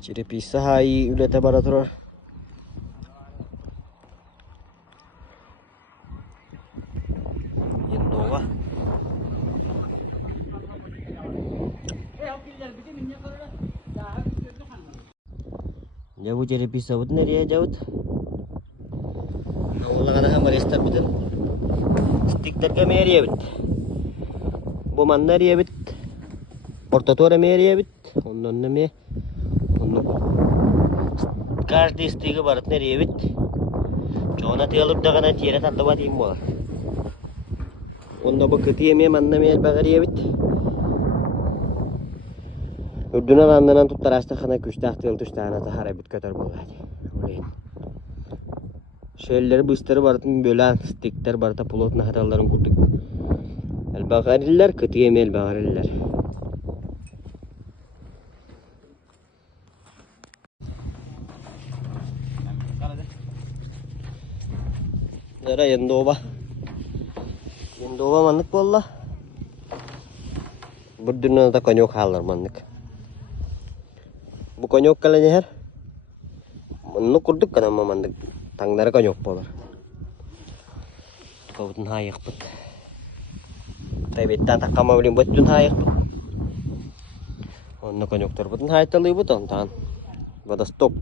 Çirepisi hayi ülete baratırar. Yendova. Ya bu çirepisi sabut nereye cavut? Oğlan kadar hamar istab bitir. Stiklerge meriye bit. Bu man nereye bit? Portatora meriye bit. Ondan ne mi? Karşı istiği barat nereye bit? Çoğuna tiyalıb da kana tiyere tatlı batayım bu. Onda bu kötü yemeğe anlamaya bagariye bit. Ürdünen anlanan tuttar hasta kana küçte ahtiyal tuştağına tahara bit kötür bu. Şeyleri bu ister baratın bölen stikler barata pulot naharaların kutuk. El bagariler kötü yemeğe el bagariler. Zara Yendova. Yendova manlık valla. Bu dünyada konyok halar manlık. Bu konyok kalanya her. Manlık kurduk kan ama manlık. Tanglara konyok bolar. Kavutun hayak put. Taybettan takama bilin botun hayak put. Onna konyok tor butun haytalı but ontan. Bada stok.